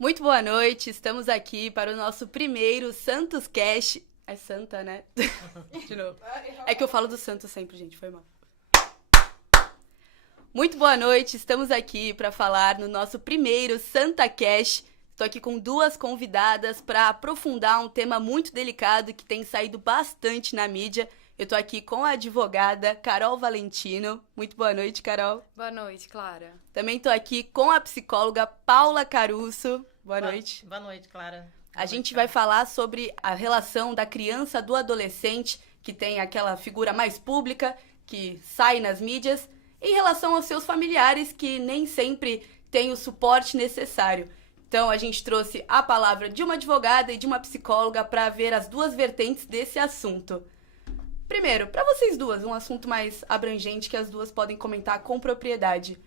Muito boa noite, estamos aqui para o nosso primeiro Santos Cast. É Santa, né? De novo. É que eu falo do Santos sempre, gente, foi mal. Muito boa noite, estamos aqui para falar no nosso primeiro Santa Cast. Estou aqui com duas convidadas para aprofundar um tema muito delicado que tem saído bastante na mídia. Eu estou aqui com a advogada Carol Valentino. Muito boa noite, Carol. Boa noite, Clara. Também estou aqui com a psicóloga Paula Caruso. Boa noite. Boa noite, Clara. A gente vai falar sobre a relação da criança do adolescente, que tem aquela figura mais pública, que sai nas mídias, em relação aos seus familiares, que nem sempre têm o suporte necessário. Então, a gente trouxe a palavra de uma advogada e de uma psicóloga para ver as duas vertentes desse assunto. Primeiro, para vocês duas, um assunto mais abrangente que as duas podem comentar com propriedade.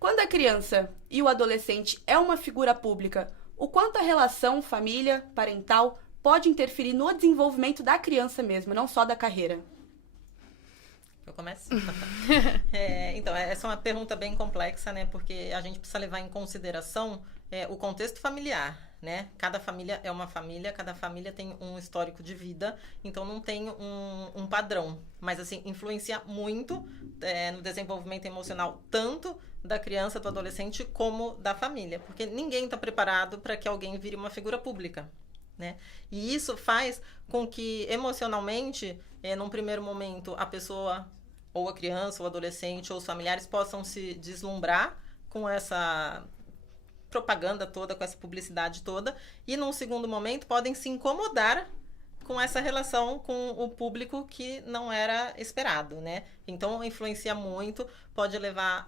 Quando a criança e o adolescente é uma figura pública, o quanto a relação família, parental, pode interferir no desenvolvimento da criança mesmo, não só da carreira? Eu começo? Então, essa é uma pergunta bem complexa, né? Porque a gente precisa levar em consideração o contexto familiar, né? Cada família é uma família, cada família tem um histórico de vida, então não tem um padrão. Mas, assim, influencia muito no desenvolvimento emocional, tanto da criança, do adolescente, como da família. Porque ninguém está preparado para que alguém vire uma figura pública, né? E isso faz com que, emocionalmente, num primeiro momento, a pessoa, ou a criança, ou o adolescente, ou os familiares possam se deslumbrar com essa propaganda toda, com essa publicidade toda, e num segundo momento podem se incomodar com essa relação com o público que não era esperado, né? Então, influencia muito, pode levar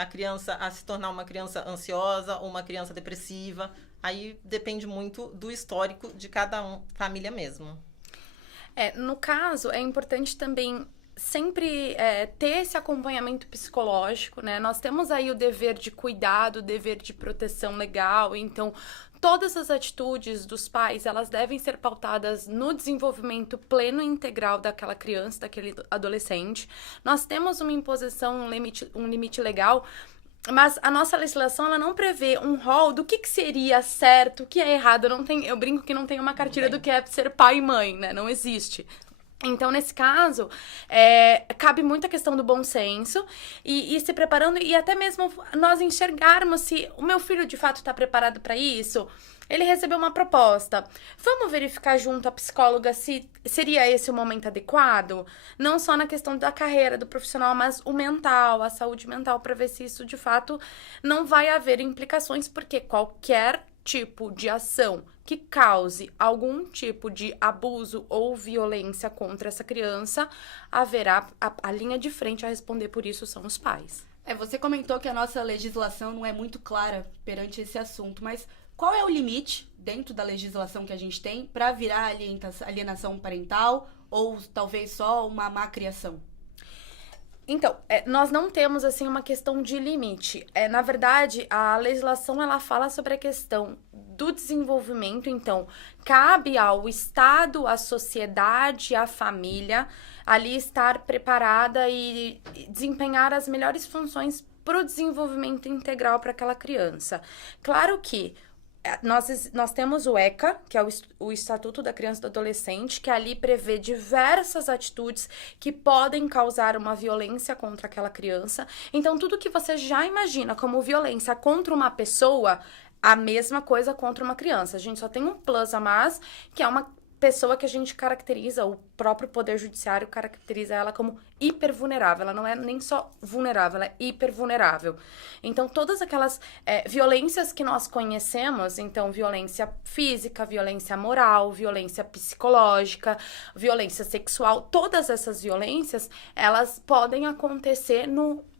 a criança a se tornar uma criança ansiosa ou uma criança depressiva. Aí depende muito do histórico de cada família mesmo. No caso, é importante também sempre ter esse acompanhamento psicológico, né? Nós temos aí o dever de cuidado, o dever de proteção legal, então todas as atitudes dos pais, elas devem ser pautadas no desenvolvimento pleno e integral daquela criança, daquele adolescente. Nós temos uma imposição, um limite legal, mas a nossa legislação, ela não prevê um rol do que seria certo, o que é errado. Eu brinco que não tem uma cartilha do que é ser pai e mãe, né? Não existe. Então, nesse caso, cabe muito a questão do bom senso e se preparando, e até mesmo nós enxergarmos se o meu filho de fato está preparado para isso. Ele recebeu uma proposta. Vamos verificar junto à psicóloga se seria esse o momento adequado? Não só na questão da carreira do profissional, mas o mental, a saúde mental, para ver se isso de fato não vai haver implicações, porque qualquer tipo de ação que cause algum tipo de abuso ou violência contra essa criança, haverá a linha de frente a responder por isso são os pais. Você comentou que a nossa legislação não é muito clara perante esse assunto, mas qual é o limite dentro da legislação que a gente tem para virar alienação parental ou talvez só uma má criação? Então, nós não temos, assim, uma questão de limite. Na verdade, a legislação, ela fala sobre a questão do desenvolvimento. Então, cabe ao Estado, à sociedade, à família, ali estar preparada e desempenhar as melhores funções para o desenvolvimento integral para aquela criança. Claro que nós temos o ECA, que é o Estatuto da Criança e do Adolescente, que ali prevê diversas atitudes que podem causar uma violência contra aquela criança. Então, tudo que você já imagina como violência contra uma pessoa, a mesma coisa contra uma criança. A gente só tem um plus a mais, que é uma pessoa que a gente caracteriza, o próprio Poder Judiciário caracteriza ela como hipervulnerável. Ela não é nem só vulnerável, ela é hipervulnerável. Então, todas aquelas violências que nós conhecemos, então, violência física, violência moral, violência psicológica, violência sexual, todas essas violências, elas podem acontecer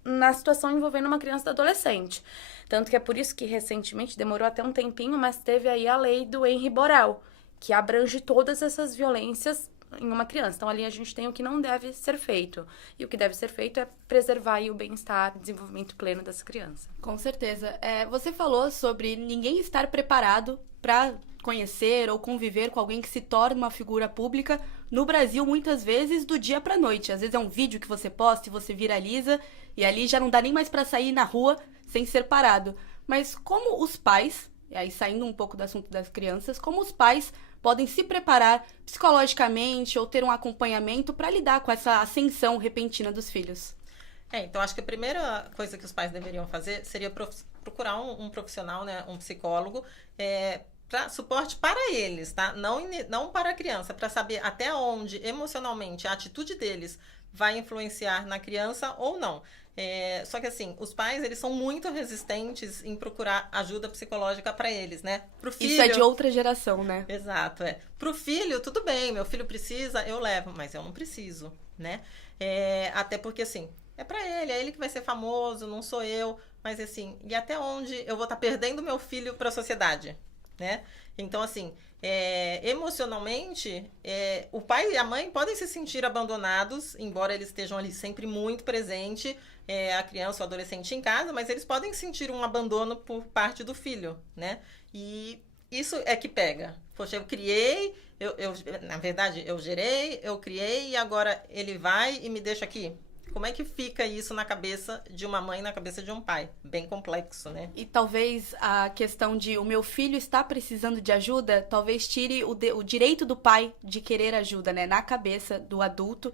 na situação envolvendo uma criança e adolescente. Tanto que é por isso que, recentemente, demorou até um tempinho, mas teve aí a lei do Henri Borel, que abrange todas essas violências em uma criança. Então, ali a gente tem o que não deve ser feito. E o que deve ser feito é preservar aí o bem-estar, o desenvolvimento pleno dessa criança. Com certeza. Você falou sobre ninguém estar preparado para conhecer ou conviver com alguém que se torna uma figura pública. No Brasil, muitas vezes, do dia para noite. Às vezes é um vídeo que você posta e você viraliza, e ali já não dá nem mais para sair na rua sem ser parado. Mas como os pais e aí saindo um pouco do assunto das crianças, como os pais podem se preparar psicologicamente ou ter um acompanhamento para lidar com essa ascensão repentina dos filhos? Então acho que a primeira coisa que os pais deveriam fazer seria procurar um profissional, né, um psicólogo, para suporte para eles, tá? Não para a criança, para saber até onde emocionalmente a atitude deles vai influenciar na criança ou não. Só que assim, os pais, eles são muito resistentes em procurar ajuda psicológica para eles, né? Pro filho, isso é de outra geração, né? Exato, Pro filho, tudo bem, meu filho precisa, eu levo, mas eu não preciso, né? Até porque assim, é ele que vai ser famoso, não sou eu, mas assim, e até onde eu vou estar perdendo meu filho para a sociedade, né? Então, assim, emocionalmente, o pai e a mãe podem se sentir abandonados, embora eles estejam ali sempre muito presente, a criança ou adolescente em casa, mas eles podem sentir um abandono por parte do filho, né? E isso é que pega. Poxa, eu criei, na verdade, eu gerei, eu criei e agora ele vai e me deixa aqui. Como é que fica isso na cabeça de uma mãe, na cabeça de um pai? Bem complexo, né? E talvez a questão de o meu filho está precisando de ajuda, talvez tire o direito do pai de querer ajuda, né? Na cabeça do adulto,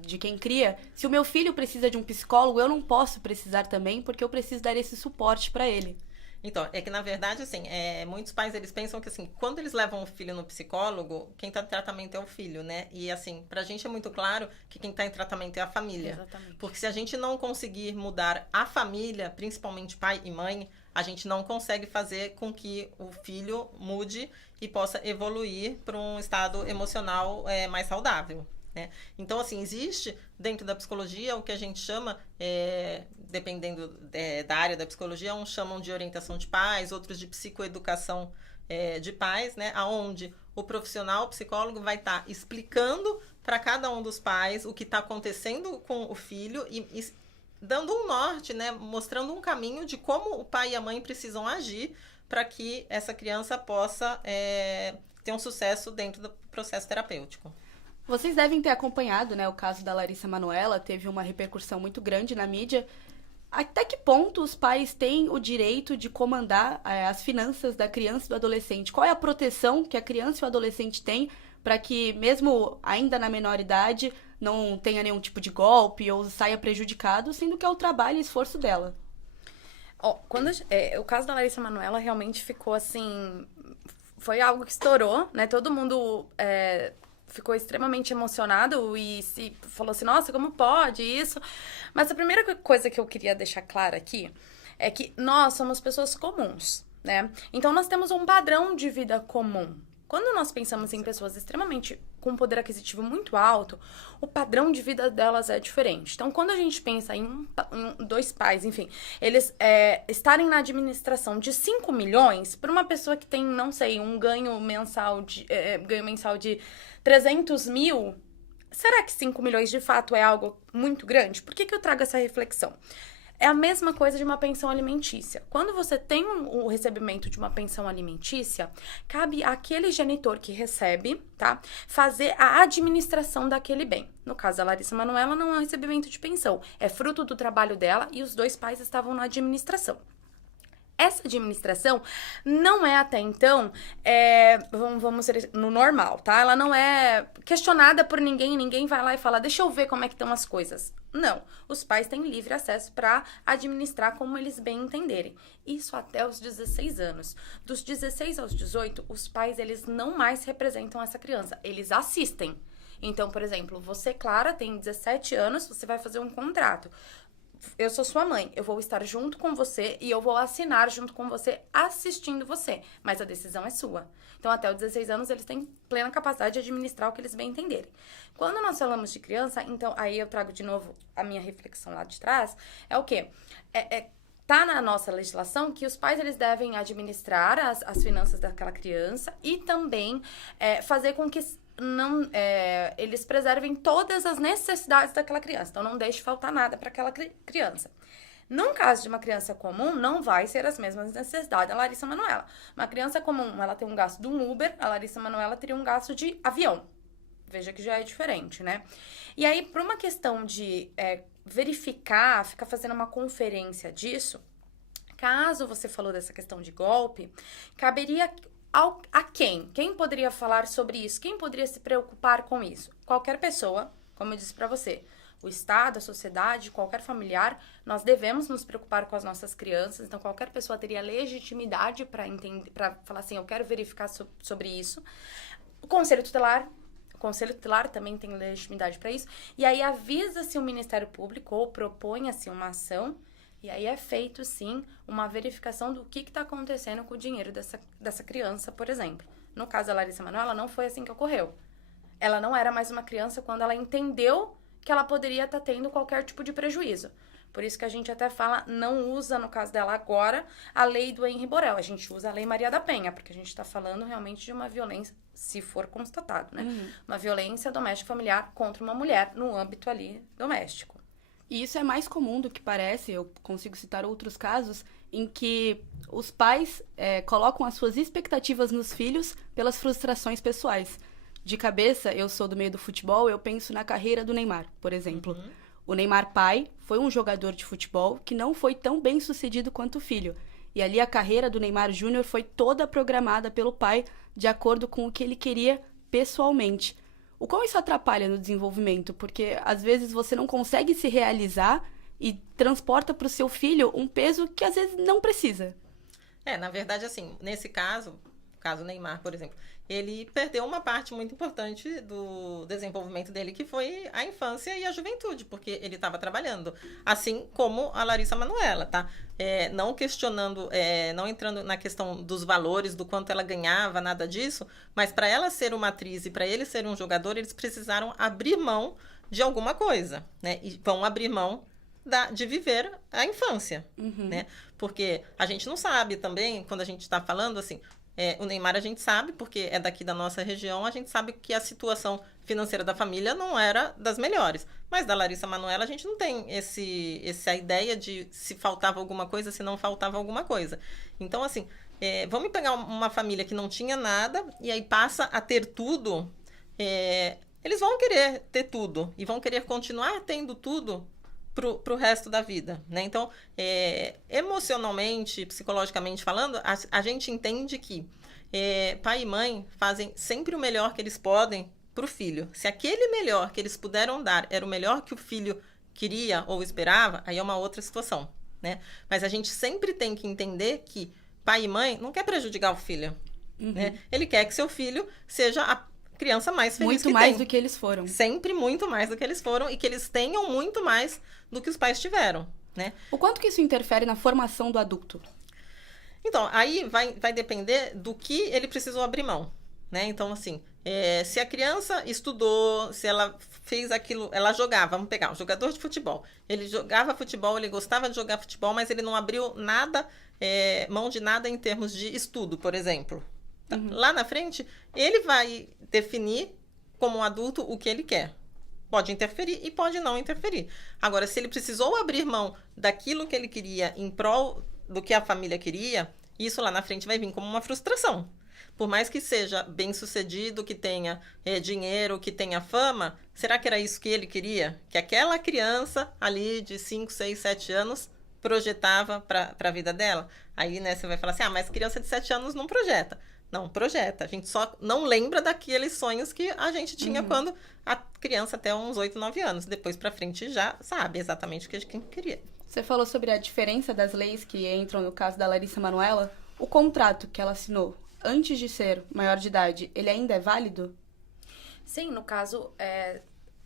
de quem cria. Se o meu filho precisa de um psicólogo, eu não posso precisar também, porque eu preciso dar esse suporte para ele. Então, é que na verdade, assim, muitos pais, eles pensam que, assim, quando eles levam o filho no psicólogo, quem está em tratamento é o filho, né? E, assim, pra gente é muito claro que quem está em tratamento é a família. Exatamente. Porque se a gente não conseguir mudar a família, principalmente pai e mãe, a gente não consegue fazer com que o filho mude e possa evoluir para um estado emocional mais saudável, né? Então, assim, existe dentro da psicologia o que a gente chama, dependendo da área da psicologia, uns chamam de orientação de pais, outros de psicoeducação de pais, né? Onde o profissional, o psicólogo, vai estar explicando para cada um dos pais o que está acontecendo com o filho e dando um norte, né? Mostrando um caminho de como o pai e a mãe precisam agir para que essa criança possa ter um sucesso dentro do processo terapêutico. Vocês devem ter acompanhado, né, o caso da Larissa Manoela, teve uma repercussão muito grande na mídia. Até que ponto os pais têm o direito de comandar as finanças da criança e do adolescente? Qual é a proteção que a criança e o adolescente têm para que, mesmo ainda na menor idade, não tenha nenhum tipo de golpe ou saia prejudicado, sendo que é o trabalho e esforço dela? O caso da Larissa Manoela realmente ficou assim... Foi algo que estourou, né? Todo mundo... ficou extremamente emocionado e se falou assim, nossa, como pode isso? Mas a primeira coisa que eu queria deixar clara aqui é que nós somos pessoas comuns, né? Então, nós temos um padrão de vida comum. Quando nós pensamos em pessoas extremamente com um poder aquisitivo muito alto, o padrão de vida delas é diferente. Então, quando a gente pensa em dois pais, enfim, eles estarem na administração de 5 milhões, para uma pessoa que tem, não sei, um ganho mensal de 300 mil, será que 5 milhões de fato é algo muito grande? Por que eu trago essa reflexão? É a mesma coisa de uma pensão alimentícia. Quando você tem o recebimento de uma pensão alimentícia, cabe àquele genitor que recebe, tá, fazer a administração daquele bem. No caso da Larissa Manoela, não é um recebimento de pensão, é fruto do trabalho dela e os dois pais estavam na administração. Essa administração não é até então, vamos ser no normal, tá? Ela não é questionada por ninguém, ninguém vai lá e fala, deixa eu ver como é que estão as coisas. Não, os pais têm livre acesso para administrar como eles bem entenderem. Isso até os 16 anos. Dos 16 aos 18, os pais, eles não mais representam essa criança, eles assistem. Então, por exemplo, você, Clara, tem 17 anos, você vai fazer um contrato. Eu sou sua mãe, eu vou estar junto com você e eu vou assinar junto com você, assistindo você, mas a decisão é sua. Então, até os 16 anos, eles têm plena capacidade de administrar o que eles bem entenderem. Quando nós falamos de criança, então, aí eu trago de novo a minha reflexão lá de trás, é o quê? Tá na nossa legislação que os pais, eles devem administrar as finanças daquela criança e também fazer com que eles preservem todas as necessidades daquela criança. Então, não deixe faltar nada para aquela criança. Num caso de uma criança comum, não vai ser as mesmas necessidades da Larissa Manoela. Uma criança comum, ela tem um gasto de um Uber, a Larissa Manoela teria um gasto de avião. Veja que já é diferente, né? E aí, por uma questão de verificar, ficar fazendo uma conferência disso, caso você falou dessa questão de golpe, caberia a quem? Quem poderia falar sobre isso? Quem poderia se preocupar com isso? Qualquer pessoa, como eu disse pra você. O Estado, a sociedade, qualquer familiar, nós devemos nos preocupar com as nossas crianças. Então, qualquer pessoa teria legitimidade para entender, para falar assim, eu quero verificar sobre isso. O Conselho Tutelar também tem legitimidade para isso. E aí avisa-se o Ministério Público ou propõe-se uma ação. E aí é feito, sim, uma verificação do que está acontecendo com o dinheiro dessa criança, por exemplo. No caso da Larissa Manoela, não foi assim que ocorreu. Ela não era mais uma criança quando ela entendeu que ela poderia estar tendo qualquer tipo de prejuízo. Por isso que a gente até fala, não usa, no caso dela agora, a lei do Henri Borel. A gente usa a lei Maria da Penha, porque a gente está falando realmente de uma violência, se for constatado, né? Uma violência doméstica familiar contra uma mulher no âmbito ali doméstico. E isso é mais comum do que parece. Eu consigo citar outros casos em que os pais colocam as suas expectativas nos filhos pelas frustrações pessoais. De cabeça, eu sou do meio do futebol, eu penso na carreira do Neymar, por exemplo. O Neymar pai foi um jogador de futebol que não foi tão bem sucedido quanto o filho. E ali a carreira do Neymar Júnior foi toda programada pelo pai de acordo com o que ele queria pessoalmente. O qual isso atrapalha no desenvolvimento? Porque às vezes você não consegue se realizar e transporta para o seu filho um peso que às vezes não precisa. Na verdade, assim, nesse caso Neymar, por exemplo, ele perdeu uma parte muito importante do desenvolvimento dele, que foi a infância e a juventude, porque ele estava trabalhando, assim como a Larissa Manoela, tá? Não questionando, não entrando na questão dos valores, do quanto ela ganhava, nada disso, mas para ela ser uma atriz e para ele ser um jogador, eles precisaram abrir mão de alguma coisa, né? E vão abrir mão de viver a infância, né? Porque a gente não sabe também, quando a gente está falando assim, o Neymar a gente sabe, porque é daqui da nossa região, a gente sabe que a situação financeira da família não era das melhores. Mas da Larissa Manoela a gente não tem essa ideia de se faltava alguma coisa, se não faltava alguma coisa. Então, assim, vamos pegar uma família que não tinha nada e aí passa a ter tudo, eles vão querer ter tudo e vão querer continuar tendo tudo pro resto da vida, né? Então, emocionalmente, psicologicamente falando, a gente entende que pai e mãe fazem sempre o melhor que eles podem pro filho. Se aquele melhor que eles puderam dar era o melhor que o filho queria ou esperava, aí é uma outra situação, né? Mas a gente sempre tem que entender que pai e mãe não quer prejudicar o filho, né? Ele quer que seu filho seja a criança mais feliz muito mais do que eles foram. Sempre muito mais do que eles foram e que eles tenham muito mais do que os pais tiveram, né? O quanto que isso interfere na formação do adulto? Então, aí vai depender do que ele precisou abrir mão, né? Então, assim, se a criança estudou, se ela fez aquilo, ela jogava, vamos pegar um jogador de futebol. Ele jogava futebol, ele gostava de jogar futebol, mas ele não abriu nada, mão de nada em termos de estudo, por exemplo. Lá na frente, ele vai definir como um adulto o que ele quer. Pode interferir e pode não interferir. Agora, se ele precisou abrir mão daquilo que ele queria em prol do que a família queria, isso lá na frente vai vir como uma frustração. Por mais que seja bem sucedido, que tenha dinheiro, que tenha fama, será que era isso que ele queria? Que aquela criança ali de 5, 6, 7 anos projetava para a vida dela? Aí, né, você vai falar assim, mas criança de 7 anos não projeta. Não, projeta. A gente só não lembra daqueles sonhos que a gente tinha quando a criança até uns 8, 9 anos. Depois pra frente já sabe exatamente o que a gente queria. Você falou sobre a diferença das leis que entram no caso da Larissa Manoela. O contrato que ela assinou antes de ser maior de idade, ele ainda é válido? Sim, no caso,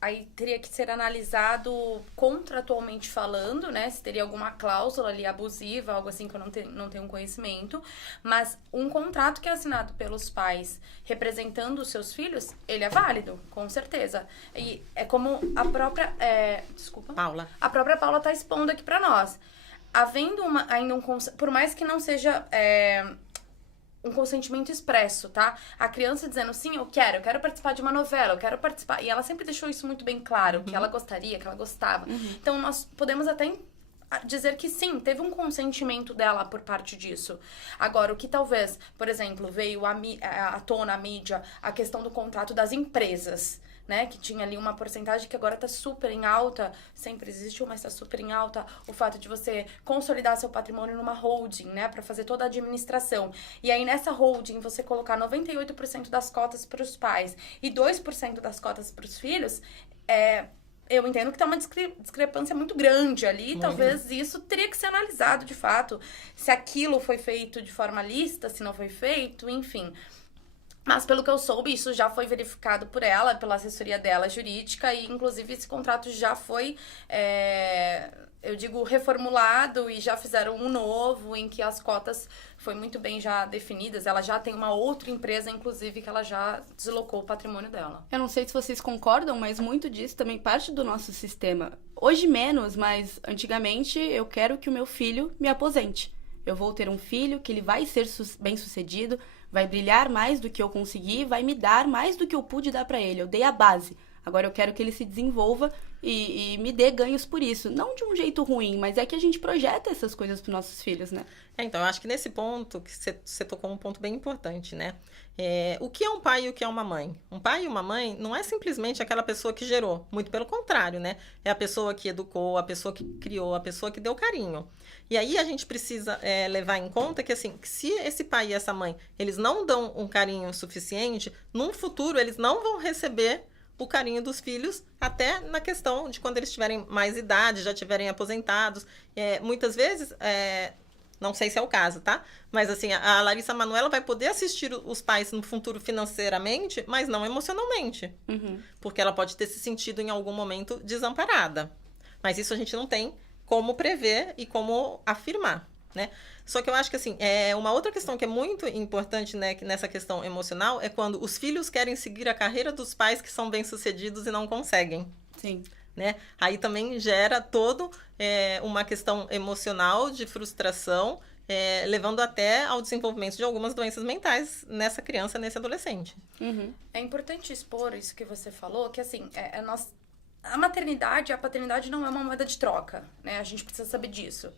aí teria que ser analisado contratualmente falando, né? Se teria alguma cláusula ali abusiva, algo assim que eu não tenho conhecimento. Mas um contrato que é assinado pelos pais representando os seus filhos, ele é válido, com certeza. E é como a própria... Paula. A própria Paula tá expondo aqui pra nós. Havendo ainda por mais que não seja... um consentimento expresso, tá? A criança dizendo, sim, eu quero participar de uma novela, eu quero participar. E ela sempre deixou isso muito bem claro, que ela gostaria, que ela gostava. Então, nós podemos até dizer que sim, teve um consentimento dela por parte disso. Agora, o que talvez, por exemplo, veio à tona, à mídia, a questão do contrato das empresas, né? Que tinha ali uma porcentagem que agora tá super em alta. Sempre existiu, mas tá super em alta. O fato de você consolidar seu patrimônio numa holding, né? Pra fazer toda a administração. E aí, nessa holding, você colocar 98% das cotas pros pais e 2% das cotas pros filhos, eu entendo que tá uma discrepância muito grande ali. Muito. Talvez isso teria que ser analisado, de fato. Se aquilo foi feito de forma lícita, se não foi feito, enfim. Mas, pelo que eu soube, isso já foi verificado por ela, pela assessoria dela jurídica. E, inclusive, esse contrato já foi, eu digo, reformulado. E já fizeram um novo, em que as cotas foi muito bem já definidas. Ela já tem uma outra empresa, inclusive, que ela já deslocou o patrimônio dela. Eu não sei se vocês concordam, mas muito disso também parte do nosso sistema. Hoje menos, mas antigamente eu quero que o meu filho me aposente. Eu vou ter um filho que ele vai ser bem-sucedido, vai brilhar mais do que eu consegui, vai me dar mais do que eu pude dar pra ele. Eu dei a base. Agora eu quero que ele se desenvolva e me dê ganhos por isso. Não de um jeito ruim, mas é que a gente projeta essas coisas pros nossos filhos, né? Então, eu acho que nesse ponto, que você tocou um ponto bem importante, né? O que é um pai e o que é uma mãe? Um pai e uma mãe não é simplesmente aquela pessoa que gerou. Muito pelo contrário, né? É a pessoa que educou, a pessoa que criou, a pessoa que deu carinho. E aí a gente precisa levar em conta que, assim, que se esse pai e essa mãe, eles não dão um carinho suficiente, num futuro eles não vão receber o carinho dos filhos, até na questão de quando eles tiverem mais idade, já tiverem aposentados. Muitas vezes, não sei se é o caso, tá? Mas assim, a Larissa Manoela vai poder assistir os pais no futuro financeiramente, mas não emocionalmente. Uhum. Porque ela pode ter se sentido em algum momento desamparada. Mas isso a gente não tem como prever e como afirmar, né? Só que eu acho que, assim, uma outra questão que é muito importante, né, nessa questão emocional é quando os filhos querem seguir a carreira dos pais que são bem-sucedidos e não conseguem. Sim. Né? Aí também gera todo uma questão emocional de frustração, levando até ao desenvolvimento de algumas doenças mentais nessa criança, nesse adolescente. Uhum. É importante expor isso que você falou, que assim, a maternidade e a paternidade não é uma moeda de troca, né? A gente precisa saber disso.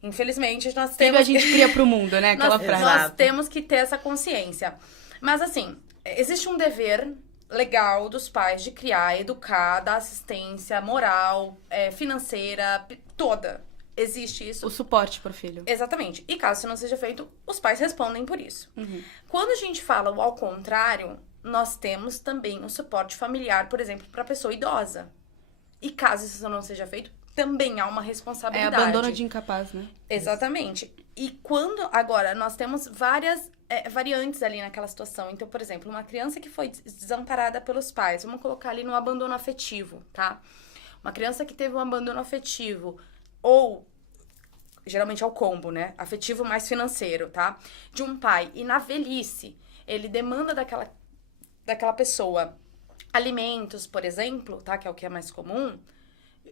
Infelizmente, nós Filho temos... a gente cria pro mundo, né? Aquela frase. Nós temos que ter essa consciência. Mas assim, existe um dever legal dos pais de criar, educar, dar assistência moral, financeira, toda. Existe isso. O suporte pro filho. Exatamente. E caso isso não seja feito, os pais respondem por isso. Uhum. Quando a gente fala o ao contrário, nós temos também o suporte familiar, por exemplo, para a pessoa idosa. E caso isso não seja feito, também há uma responsabilidade. Abandono de incapaz, né? Exatamente. E quando... Agora, nós temos várias variantes ali naquela situação. Então, por exemplo, uma criança que foi desamparada pelos pais, vamos colocar ali no abandono afetivo, tá? Uma criança que teve um abandono afetivo, ou... Geralmente é o combo, né? Afetivo mais financeiro, tá? De um pai. E na velhice, ele demanda daquela pessoa alimentos, por exemplo, tá? Que é o que é mais comum.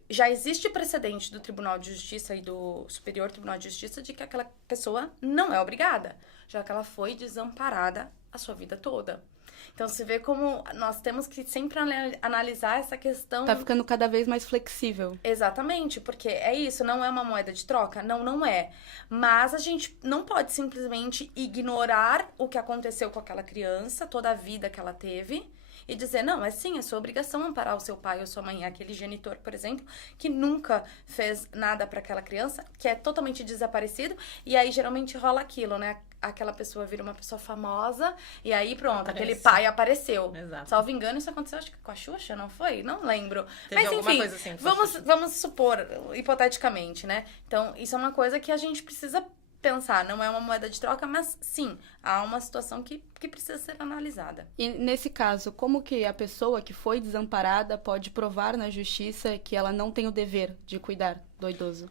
Já existe precedente do Tribunal de Justiça e do Superior Tribunal de Justiça de que aquela pessoa não é obrigada, já que ela foi desamparada a sua vida toda. Então, você vê como nós temos que sempre analisar essa questão... Tá ficando cada vez mais flexível. Exatamente, porque é isso, não é uma moeda de troca? Não, não é. Mas a gente não pode simplesmente ignorar o que aconteceu com aquela criança, toda a vida que ela teve, e dizer, não, é sua obrigação amparar o seu pai ou sua mãe, aquele genitor, por exemplo, que nunca fez nada para aquela criança, que é totalmente desaparecido, e aí geralmente rola aquilo, né? Aquela pessoa vira uma pessoa famosa, e aí pronto, aquele pai apareceu. Exato. Salvo engano, isso aconteceu, acho que com a Xuxa, não foi? Não lembro. Teve Mas alguma enfim, coisa assim com a Xuxa. vamos supor, hipoteticamente, né? Então, isso é uma coisa que a gente precisa pensar, não é uma moeda de troca, mas sim, há uma situação que precisa ser analisada. E nesse caso, como que a pessoa que foi desamparada pode provar na justiça que ela não tem o dever de cuidar do idoso?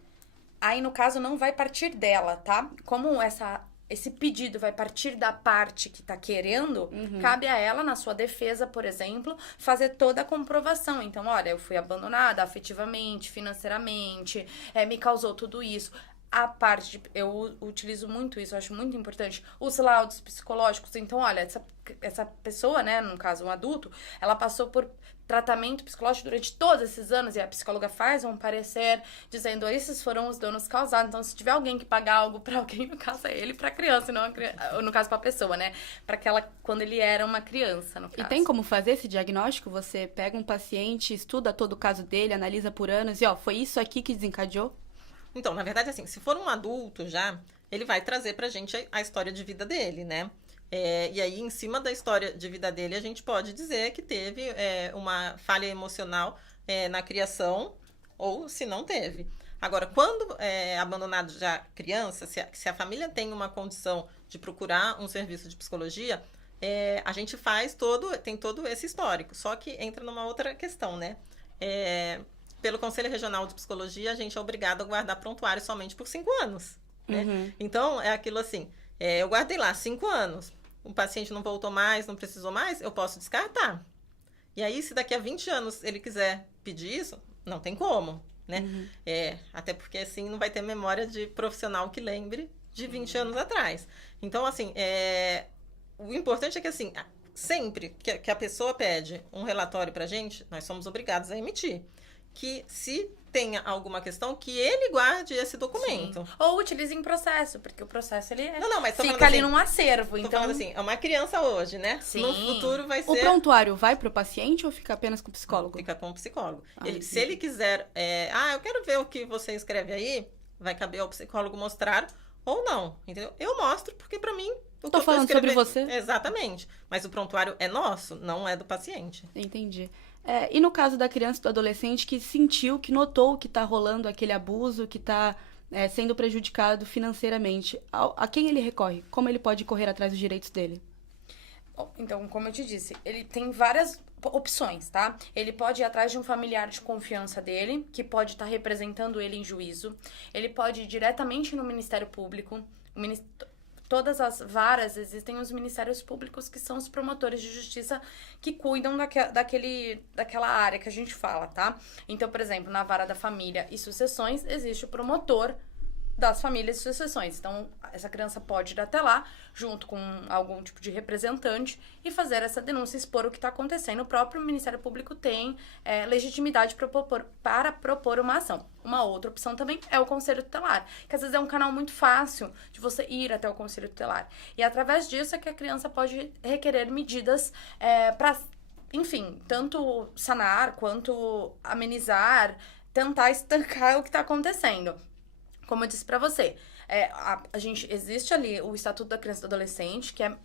Aí, no caso, não vai partir dela, tá? Como esse pedido vai partir da parte que tá querendo, cabe a ela, na sua defesa, por exemplo, fazer toda a comprovação. Então, olha, eu fui abandonada afetivamente, financeiramente, me causou tudo isso. a parte eu utilizo muito isso, eu acho muito importante, os laudos psicológicos. Então, olha, essa pessoa, né, no caso, um adulto, ela passou por tratamento psicológico durante todos esses anos, e a psicóloga faz um parecer dizendo esses foram os danos causados. Então, se tiver alguém que pagar algo pra alguém, no caso é ele pra criança, não no caso pra pessoa, né? Pra aquela, quando ele era uma criança, no caso. E tem como fazer esse diagnóstico? Você pega um paciente, estuda todo o caso dele, analisa por anos e, ó, foi isso aqui que desencadeou? Então, na verdade, assim, se for um adulto já, ele vai trazer pra gente a história de vida dele, né? E aí, em cima da história de vida dele, a gente pode dizer que teve uma falha emocional na criação, ou se não teve. Agora, quando é abandonado já criança, se a família tem uma condição de procurar um serviço de psicologia, a gente tem todo esse histórico. Só que entra numa outra questão, né? Pelo Conselho Regional de Psicologia, a gente é obrigado a guardar prontuário somente por 5 anos. Né? Uhum. Então, é aquilo assim, eu guardei lá 5 anos, o paciente não voltou mais, não precisou mais, eu posso descartar. E aí, se daqui a 20 anos ele quiser pedir isso, não tem como, né? Uhum. Até porque, assim, não vai ter memória de profissional que lembre de 20 anos atrás. Então, assim, o importante é que, assim, sempre que a pessoa pede um relatório pra gente, nós somos obrigados a emitir. Que se tenha alguma questão, que ele guarde esse documento. Sim. Ou utilize em processo, porque o processo, ele mas fica ali assim, num acervo. Tô Então, falando assim, é uma criança hoje, né? Sim. No futuro vai ser... O prontuário vai pro paciente ou fica apenas com o psicólogo? Fica com o psicólogo. Entendi. Se ele quiser, eu quero ver o que você escreve aí, vai caber ao psicólogo mostrar ou não, entendeu? Eu mostro, porque pra mim... Tô falando sobre você. Exatamente. Mas o prontuário é nosso, não é do paciente. Entendi. E no caso da criança e do adolescente que sentiu, que notou que tá rolando aquele abuso, que tá sendo prejudicado financeiramente, a quem ele recorre? Como ele pode correr atrás dos direitos dele? Então, como eu te disse, ele tem várias opções, tá? Ele pode ir atrás de um familiar de confiança dele, que pode estar representando ele em juízo. Ele pode ir diretamente no Ministério Público. Todas as varas, existem os ministérios públicos, que são os promotores de justiça que cuidam daquela área que a gente fala, tá? Então, por exemplo, na vara da família e sucessões, existe o promotor das famílias e sucessões. Então, essa criança pode ir até lá, junto com algum tipo de representante, e fazer essa denúncia, expor o que está acontecendo. O próprio Ministério Público tem legitimidade para propor uma ação. Uma outra opção também é o Conselho Tutelar, que às vezes é um canal muito fácil de você ir até o Conselho Tutelar. E através disso é que a criança pode requerer medidas para, enfim, tanto sanar quanto amenizar, tentar estancar o que está acontecendo. Como eu disse pra você, existe ali o Estatuto da Criança e do Adolescente, que é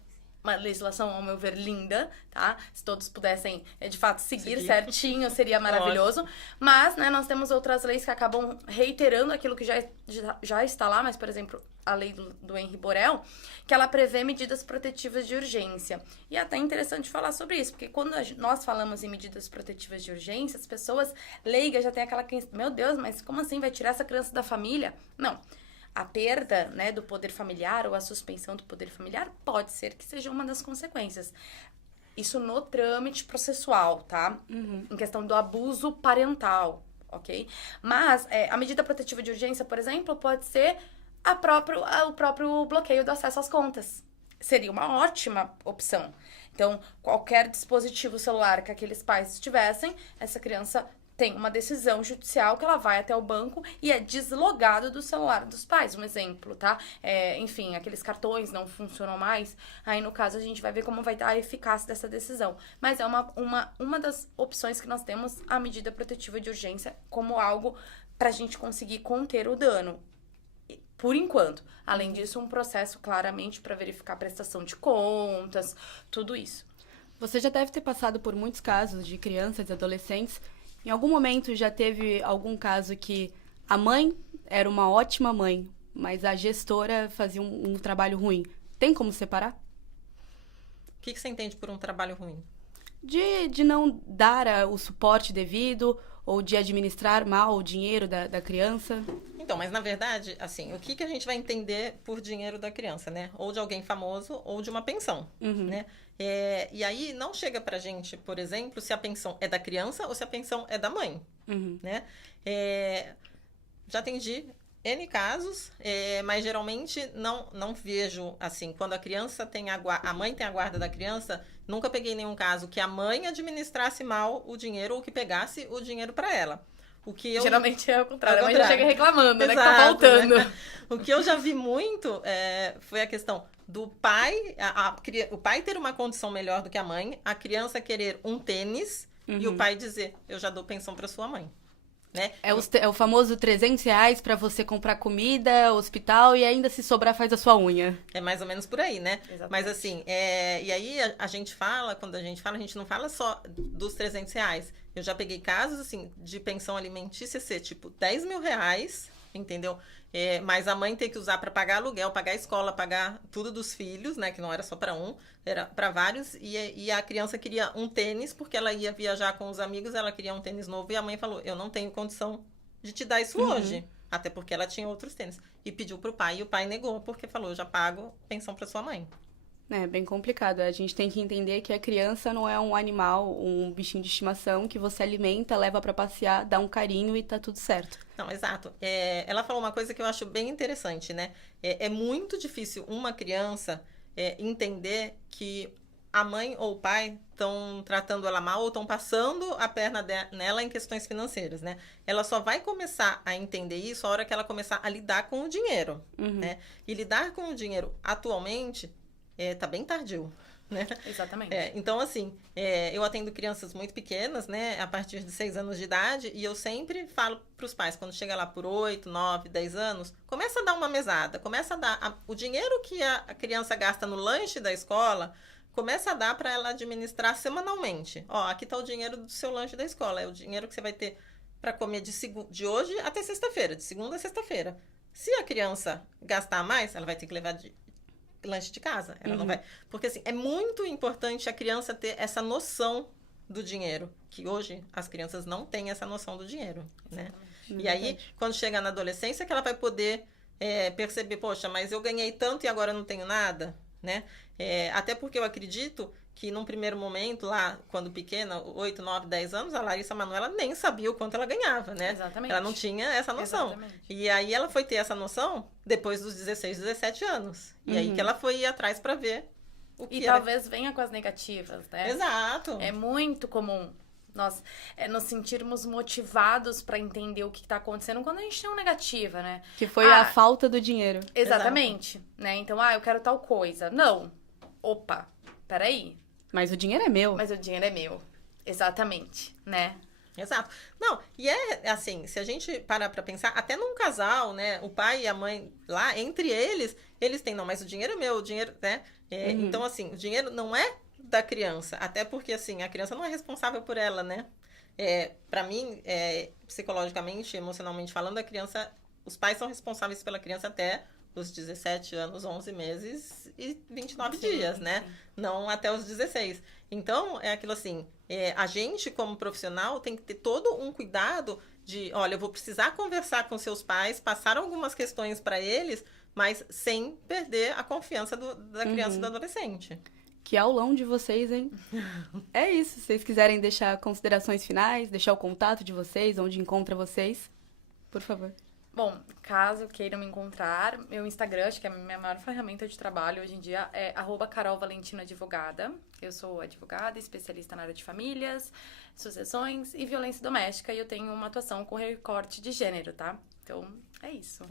uma legislação, ao meu ver, linda, tá? Se todos pudessem, de fato, seguir certinho, seria maravilhoso. Mas, né, nós temos outras leis que acabam reiterando aquilo que já está lá, mas, por exemplo, a lei do Henri Borel, que ela prevê medidas protetivas de urgência. E é até interessante falar sobre isso, porque quando nós falamos em medidas protetivas de urgência, as pessoas leigas já têm aquela questão, meu Deus, mas como assim vai tirar essa criança da família? Não. A perda, né, do poder familiar ou a suspensão do poder familiar pode ser que seja uma das consequências. Isso no trâmite processual, tá? Uhum. Em questão do abuso parental, ok? Mas a medida protetiva de urgência, por exemplo, pode ser o próprio bloqueio do acesso às contas. Seria uma ótima opção. Então, qualquer dispositivo celular que aqueles pais tivessem, essa criança tem uma decisão judicial que ela vai até o banco e é deslogado do celular dos pais, um exemplo, tá? Enfim, aqueles cartões não funcionam mais, aí no caso a gente vai ver como vai estar a eficácia dessa decisão. Mas é uma das opções que nós temos, a medida protetiva de urgência, como algo pra gente conseguir conter o dano. Por enquanto. Além disso, um processo claramente para verificar a prestação de contas, tudo isso. Você já deve ter passado por muitos casos de crianças e adolescentes. Em algum momento já teve algum caso que a mãe era uma ótima mãe, mas a gestora fazia um trabalho ruim. Tem como separar? O que você entende por um trabalho ruim? De não dar o suporte devido ou de administrar mal o dinheiro da criança. Então, mas na verdade, assim, o que a gente vai entender por dinheiro da criança, né? Ou de alguém famoso ou de uma pensão, né? E aí não chega pra gente, por exemplo, se a pensão é da criança ou se a pensão é da mãe, né? Já atendi N casos, mas geralmente não vejo, assim, quando a criança a mãe tem a guarda da criança, nunca peguei nenhum caso que a mãe administrasse mal o dinheiro ou que pegasse o dinheiro para ela. Geralmente é o contrário, a mãe já chega reclamando, né, que tá Exato, faltando. Né? O que eu já vi muito foi a questão do pai, o pai ter uma condição melhor do que a mãe, a criança querer um tênis e o pai dizer, eu já dou pensão para sua mãe. Né? É o famoso R$300 para você comprar comida, hospital e ainda se sobrar faz a sua unha. É mais ou menos por aí, né? Exatamente. Mas assim, e aí a gente fala, quando a gente não fala só dos R$300. Eu já peguei casos, assim, de pensão alimentícia ser tipo R$10.000, entendeu? Mas a mãe ter que usar para pagar aluguel, pagar escola, pagar tudo dos filhos, né? Que não era só para um, era para vários. E a criança queria um tênis, porque ela ia viajar com os amigos, ela queria um tênis novo. E a mãe falou, eu não tenho condição de te dar isso hoje. Até porque ela tinha outros tênis. E pediu pro pai, e o pai negou, porque falou, eu já pago pensão para sua mãe. É bem complicado. A gente tem que entender que a criança não é um animal, um bichinho de estimação que você alimenta, leva para passear, dá um carinho e tá tudo certo. Não, exato. Ela falou uma coisa que eu acho bem interessante, né? É muito difícil uma criança entender que a mãe ou o pai estão tratando ela mal ou estão passando a perna nela em questões financeiras, né? Ela só vai começar a entender isso a hora que ela começar a lidar com o dinheiro, né? E lidar com o dinheiro atualmente tá bem tardio, né? Exatamente. Então, assim, eu atendo crianças muito pequenas, né? A partir de 6 anos de idade, e eu sempre falo para os pais, quando chega lá por 8, 9, 10 anos, começa a dar uma mesada, começa a dar o dinheiro que a criança gasta no lanche da escola, começa a dar para ela administrar semanalmente. Ó, aqui está o dinheiro do seu lanche da escola, é o dinheiro que você vai ter para comer de hoje até sexta-feira, de segunda a sexta-feira. Se a criança gastar mais, ela vai ter que levar lanche de casa, ela não vai, porque assim, é muito importante a criança ter essa noção do dinheiro, que hoje as crianças não têm essa noção do dinheiro, né? E aí, quando chega na adolescência, que ela vai poder perceber, poxa, mas eu ganhei tanto e agora eu não tenho nada, né? Até porque eu acredito que num primeiro momento, lá, quando pequena, 8, 9, 10 anos, a Larissa Manoela nem sabia o quanto ela ganhava, né? Exatamente. Ela não tinha essa noção. Exatamente. E aí ela foi ter essa noção depois dos 16, 17 anos. E aí que ela foi ir atrás para ver o que era. Talvez venha com as negativas, né? Exato. É muito comum nós nos sentirmos motivados para entender o que está acontecendo quando a gente tem uma negativa, né? Que foi a falta do dinheiro. Exatamente. Né? Então, eu quero tal coisa. Não. Opa, peraí. Mas o dinheiro é meu. Mas o dinheiro é meu. Exatamente, né? Exato. Não, e assim, se a gente parar pra pensar, até num casal, né, o pai e a mãe lá, entre eles têm, não, mas o dinheiro é meu, o dinheiro, né? Então, assim, o dinheiro não é da criança, até porque, assim, a criança não é responsável por ela, né? Pra mim, psicologicamente, emocionalmente falando, a criança, os pais são responsáveis pela criança até os 17 anos, 11 meses e 29 dias, né? Sim. Não até os 16. Então, é aquilo assim, a gente como profissional tem que ter todo um cuidado de, olha, eu vou precisar conversar com seus pais, passar algumas questões para eles, mas sem perder a confiança da criança e do adolescente. Que aulão de vocês, hein? É isso. Se vocês quiserem deixar considerações finais, deixar o contato de vocês, onde encontra vocês, por favor. Bom, caso queiram me encontrar, meu Instagram, acho que é a minha maior ferramenta de trabalho hoje em dia, é @carolvalentinoadvogada. Eu sou advogada, especialista na área de famílias, sucessões e violência doméstica, e eu tenho uma atuação com recorte de gênero, tá? Então, é isso.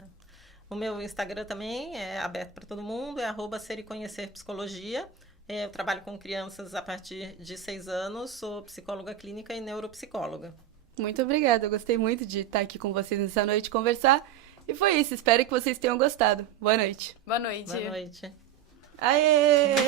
O meu Instagram também é aberto para todo mundo, é @ser-e-conhecer-psicologia. Eu trabalho com crianças a partir de 6 anos, sou psicóloga clínica e neuropsicóloga. Muito obrigada, eu gostei muito de estar aqui com vocês nessa noite conversar. E foi isso, espero que vocês tenham gostado. Boa noite. Boa noite. Boa noite. Aê!